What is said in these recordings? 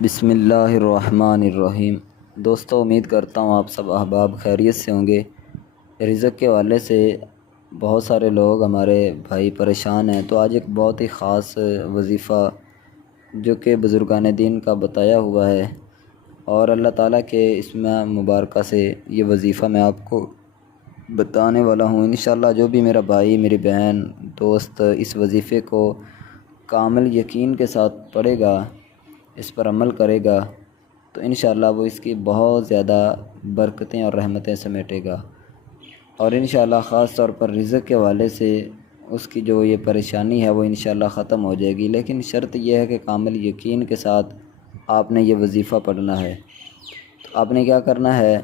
بسم اللہ الرحمن الرحیم۔ دوستو، امید کرتا ہوں آپ سب احباب خیریت سے ہوں گے۔ رزق کے حوالے سے بہت سارے لوگ ہمارے بھائی پریشان ہیں، تو آج ایک بہت ہی خاص وظیفہ جو کہ بزرگان دین کا بتایا ہوا ہے، اور اللہ تعالیٰ کے اسم مبارکہ سے یہ وظیفہ میں آپ کو بتانے والا ہوں۔ انشاءاللہ جو بھی میرا بھائی، میری بہن، دوست اس وظیفے کو کامل یقین کے ساتھ پڑھے گا، اس پر عمل کرے گا، تو انشاءاللہ وہ اس کی بہت زیادہ برکتیں اور رحمتیں سمیٹے گا، اور انشاءاللہ خاص طور پر رزق کے حوالے سے اس کی جو یہ پریشانی ہے وہ انشاءاللہ ختم ہو جائے گی۔ لیکن شرط یہ ہے کہ کامل یقین کے ساتھ آپ نے یہ وظیفہ پڑھنا ہے۔ تو آپ نے کیا کرنا ہے،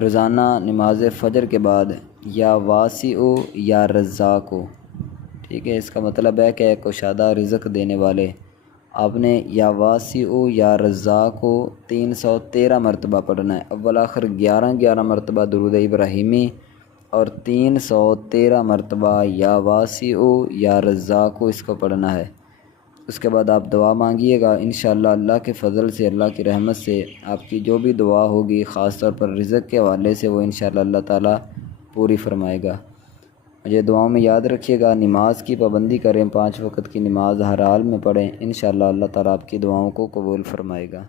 روزانہ نماز فجر کے بعد یا واسع یا رزاق، ٹھیک ہے، اس کا مطلب ہے کہ کشادہ رزق دینے والے، آپ نے یا واسع یا رزاق کو 313 مرتبہ پڑھنا ہے۔ اول آخر 11 مرتبہ درود ابراہیمی اور 313 مرتبہ یا واسع یا رزاق کو اس کو پڑھنا ہے۔ اس کے بعد آپ دعا مانگیے گا، انشاءاللہ اللہ کے فضل سے، اللہ کی رحمت سے آپ کی جو بھی دعا ہوگی خاص طور پر رزق کے حوالے سے، وہ انشاءاللہ اللہ تعالیٰ پوری فرمائے گا۔ مجھے دعاؤں میں یاد رکھیے گا، نماز کی پابندی کریں، 5 وقت کی نماز ہر حال میں پڑھیں، انشاءاللہ اللہ تعالیٰ آپ کی دعاؤں کو قبول فرمائے گا۔